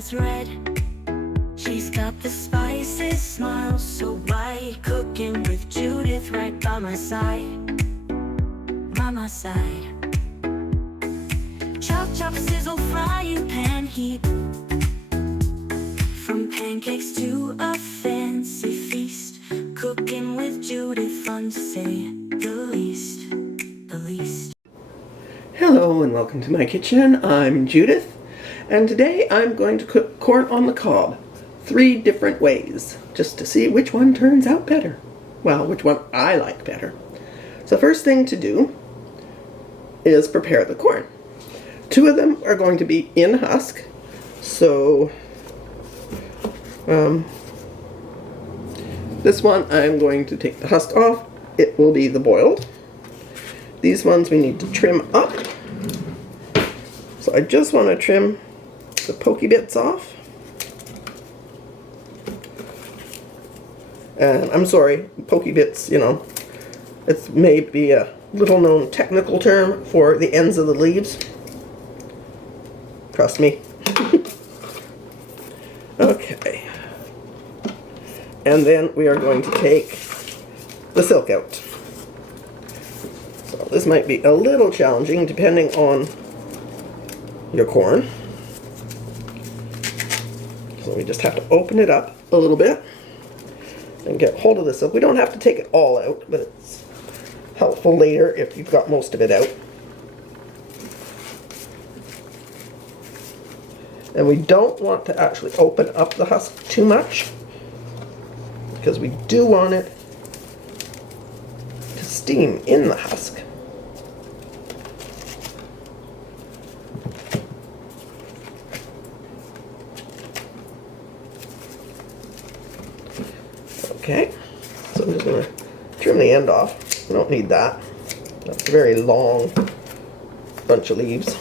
that's red. She's got the spices, smile so bright. Cooking with Judith right by my side. By my side. Chop, chop, sizzle, frying pan heat. From pancakes to a fancy feast. Cooking with Judith, fun to say the least. The least. Hello and welcome to my kitchen. I'm Judith, and today I'm going to cook corn on the cob 3 different ways, just to see which one turns out better. Well, which one I like better. So first thing to do is prepare the corn. 2 of them are going to be in husk, so this one I'm going to take the husk off. It will be the boiled. These ones we need to trim up. So I just want to trim the pokey bits off. And I'm sorry, pokey bits, you know, it's maybe a little known technical term for the ends of the leaves. Trust me. Okay. And then we are going to take the silk out. So this might be a little challenging depending on your corn. So we just have to open it up a little bit and get hold of the silk. We don't have to take it all out, but it's helpful later if you've got most of it out. And we don't want to actually open up the husk too much, because we do want it to steam in the husk. Okay, so I'm just going to trim the end off. We don't need that. That's a very long bunch of leaves.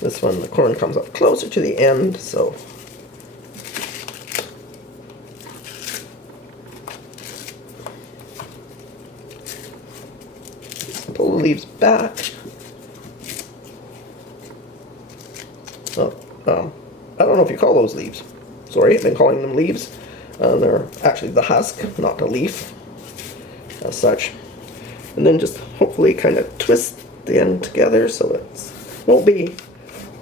This one, the corn comes up closer to the end, so pull the leaves back. I don't know if you call those leaves. Sorry, I've been calling them leaves. They're actually the husk, not the leaf, as such. And then just hopefully kind of twist the end together so it won't be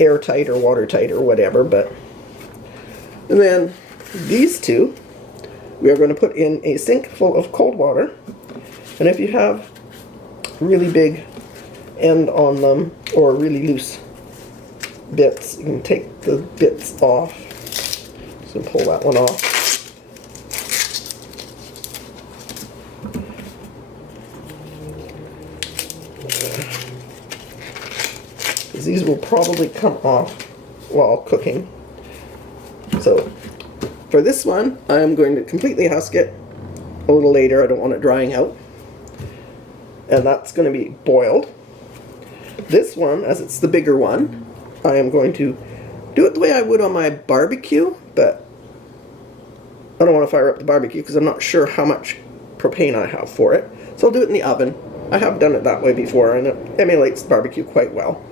airtight or watertight or whatever. But and then these 2 we are going to put in a sink full of cold water. And if you have really big end on them or really loose bits, you can take the bits off. So pull that one off. Because these will probably come off while cooking. So for this one, I'm going to completely husk it a little later. I don't want it drying out. And that's going to be boiled. This one, as it's the bigger one, I am going to do it the way I would on my barbecue, but I don't want to fire up the barbecue because I'm not sure how much propane I have for it. So I'll do it in the oven. I have done it that way before, and it emulates the barbecue quite well.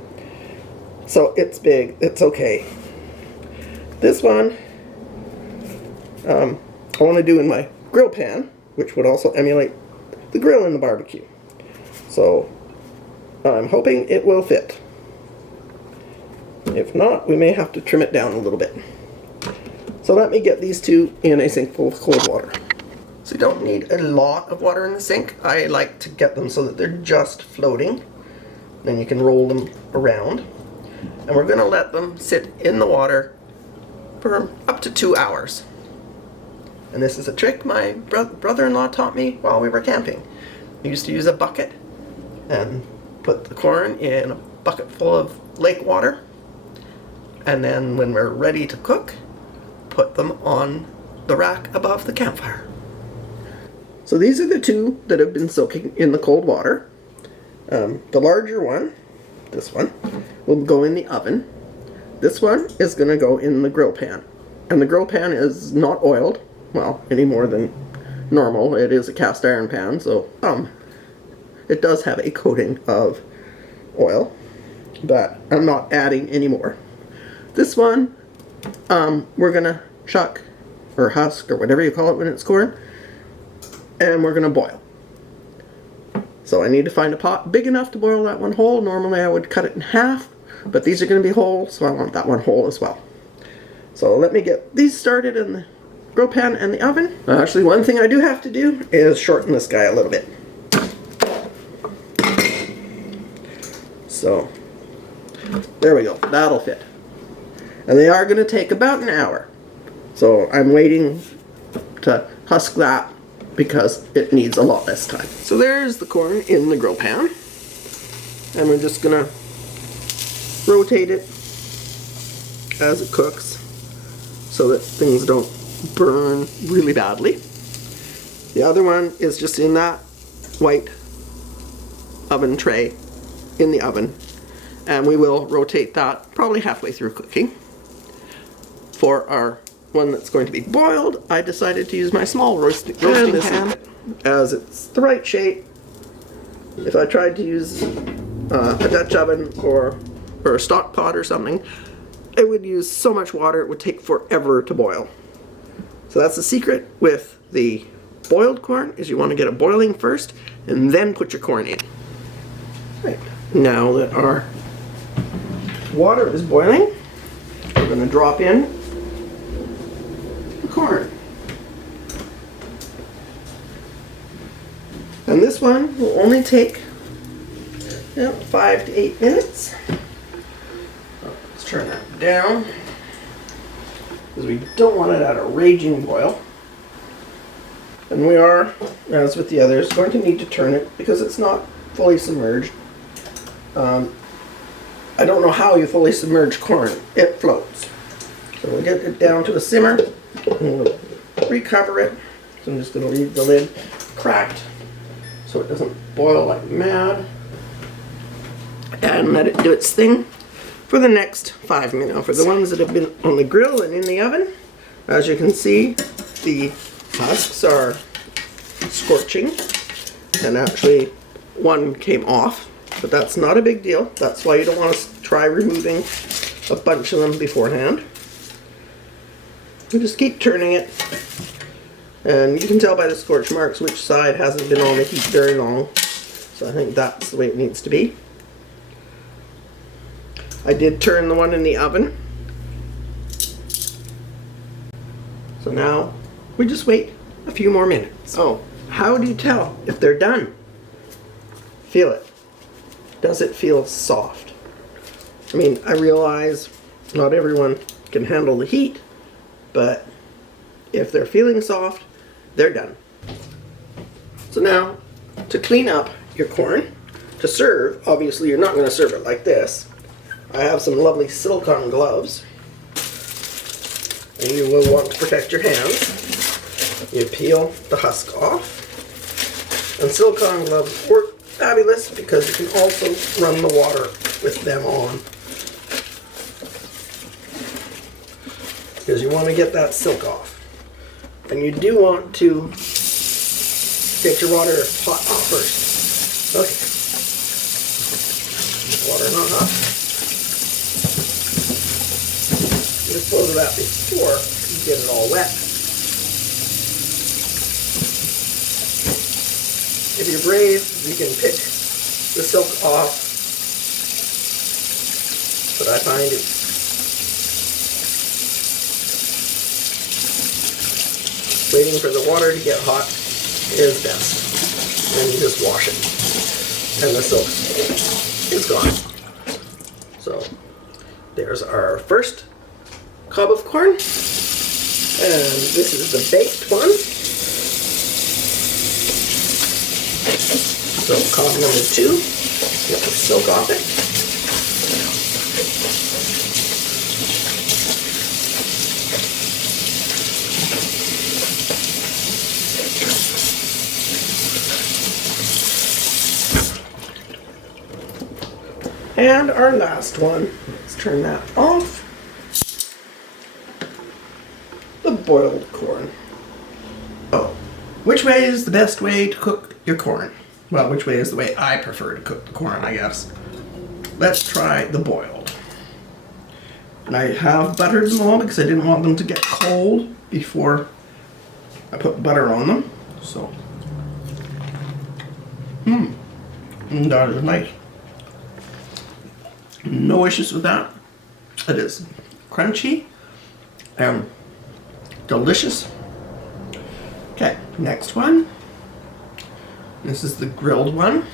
So it's big, it's okay. This one I want to do in my grill pan, which would also emulate the grill in the barbecue. So I'm hoping it will fit. If not, we may have to trim it down a little bit. So let me get these 2 in a sink full of cold water. So you don't need a lot of water in the sink. I like to get them so that they're just floating. Then you can roll them around. And we're going to let them sit in the water for up to 2 hours. And this is a trick my brother-in-law taught me while we were camping. We used to use a bucket and put the corn in a bucket full of lake water. And then when we're ready to cook, put them on the rack above the campfire. So these are the 2 that have been soaking in the cold water. The larger one, this one, will go in the oven. This one is going to go in the grill pan. And the grill pan is not oiled, well, any more than normal. It is a cast iron pan, so it does have a coating of oil. but I'm not adding any more. This one, we're gonna chuck, or husk, or whatever you call it when it's corn, and we're gonna boil. So I need to find a pot big enough to boil that one whole. Normally I would cut it in half, but these are gonna be whole, so I want that one whole as well. So let me get these started in the grill pan and the oven. Actually, one thing I do have to do is shorten this guy a little bit. So, there we go, that'll fit. And they are gonna take about an hour. So I'm waiting to husk that because it needs a lot less time. So there's the corn in the grill pan. And we're just gonna rotate it as it cooks so that things don't burn really badly. The other one is just in that white oven tray in the oven, and we will rotate that probably halfway through cooking. For our one that's going to be boiled, I decided to use my small roasting pan as it's the right shape. If I tried to use a Dutch oven or a stock pot or something, it would use so much water it would take forever to boil. So that's the secret with the boiled corn, is you want to get it boiling first and then put your corn in. Right. Now that our water is boiling, we're going to drop in the corn. And this one will only take 5 to 8 minutes. Let's turn that down, because we don't want it at a raging boil. And we are, as with the others, going to need to turn it because it's not fully submerged. I don't know how you fully submerge corn. It floats. So we'll get it down to a simmer and we'll recover it. So I'm just going to leave the lid cracked so it doesn't boil like mad. And let it do its thing for the next 5 minutes. Now for the ones that have been on the grill and in the oven, as you can see, the husks are scorching, and actually one came off, but that's not a big deal. That's why you don't want to try removing a bunch of them beforehand. You just keep turning it, and you can tell by the scorch marks which side hasn't been on the heat very long. So I think that's the way it needs to be. I did turn the one in the oven. So now we just wait a few more minutes. Oh, how do you tell if they're done? Feel it. Does it feel soft? I mean, I realize not everyone can handle the heat, but if they're feeling soft, they're done. So now, to clean up your corn, to serve, obviously you're not going to serve it like this. I have some lovely silicone gloves, and you will want to protect your hands. You peel the husk off, and silicone gloves work fabulous because you can also run the water with them on, because you want to get that silk off. And you do want to get your water hot first. Okay. Water not hot. Dispose of that before you get it all wet. If you're brave, you can pick the silk off, but I find waiting for the water to get hot is best. And you just wash it, and the silk is gone. So there's our first cob of corn, and this is the baked one. So cob number 2, get the silk off it. And our last one, let's turn that off. The boiled corn. Oh, which way is the best way to cook your corn? Well, which way is the way I prefer to cook the corn, I guess. let's try the boiled. And I have buttered them all because I didn't want them to get cold before I put butter on them. So, that is nice. No issues with that. It is crunchy and delicious. Okay, next one. This is the grilled one.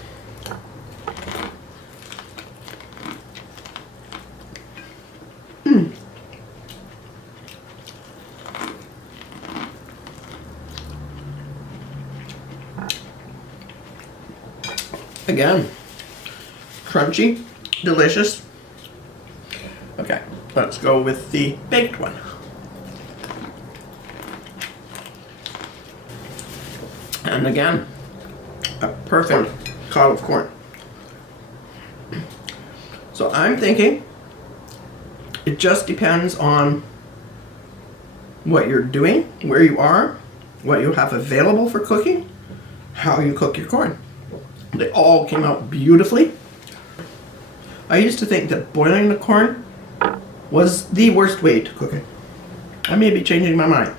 Again, crunchy, delicious. Okay, let's go with the baked one. And again, a perfect cob of corn. So I'm thinking it just depends on what you're doing, where you are, what you have available for cooking, how you cook your corn. They all came out beautifully. I used to think that boiling the corn was the worst way to cook it. I may be changing my mind.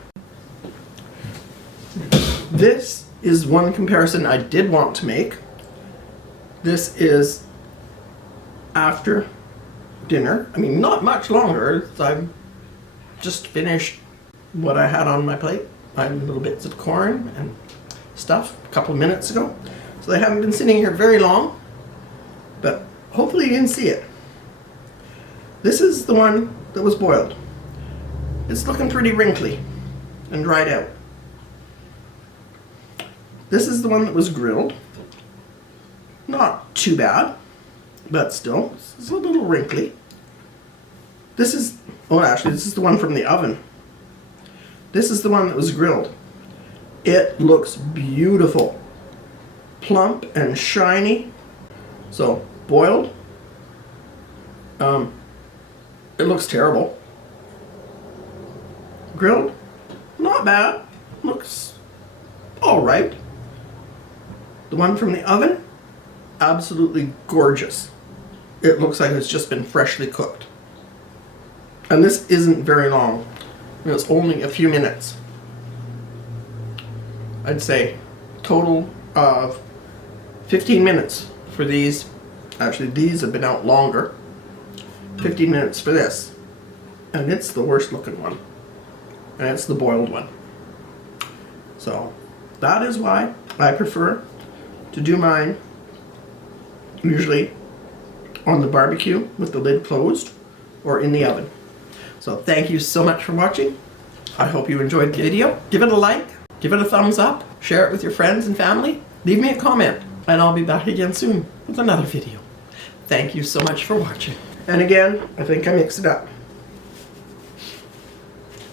This is one comparison I did want to make. This is after dinner. I mean, not much longer. I've just finished what I had on my plate. I had little bits of corn and stuff a couple of minutes ago. So they haven't been sitting here very long, but hopefully you can see it. This is the one that was boiled. It's looking pretty wrinkly and dried out. This is the one that was grilled. Not too bad, but still, it's a little wrinkly. This is, oh actually, this is the one from the oven. This is the one that was grilled. It looks beautiful. Plump and shiny. So, boiled. It looks terrible. Grilled, not bad. Looks alright. The one from the oven, absolutely gorgeous. It looks like it's just been freshly cooked. And this isn't very long. It's only a few minutes. I'd say total of 15 minutes for these. Actually, these have been out longer. 15 minutes for this. And it's the worst looking one. And it's the boiled one. So, that is why I prefer to do mine usually on the barbecue with the lid closed or in the oven. So, thank you so much for watching. I hope you enjoyed the video. Give it a like, give it a thumbs up, share it with your friends and family, leave me a comment, and I'll be back again soon with another video. Thank you so much for watching. And again, I think I mixed it up.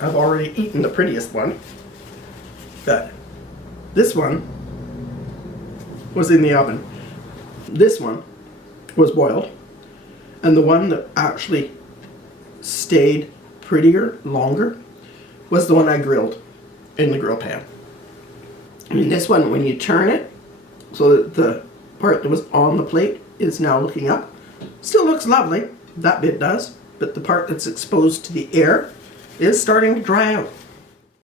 I've already eaten the prettiest one, but this one was in the oven. This one was boiled, and the one that actually stayed prettier, longer, was the one I grilled in the grill pan. I mean, this one, when you turn it, so that the part that was on the plate is now looking up, still looks lovely, that bit does, but the part that's exposed to the air is starting to dry out.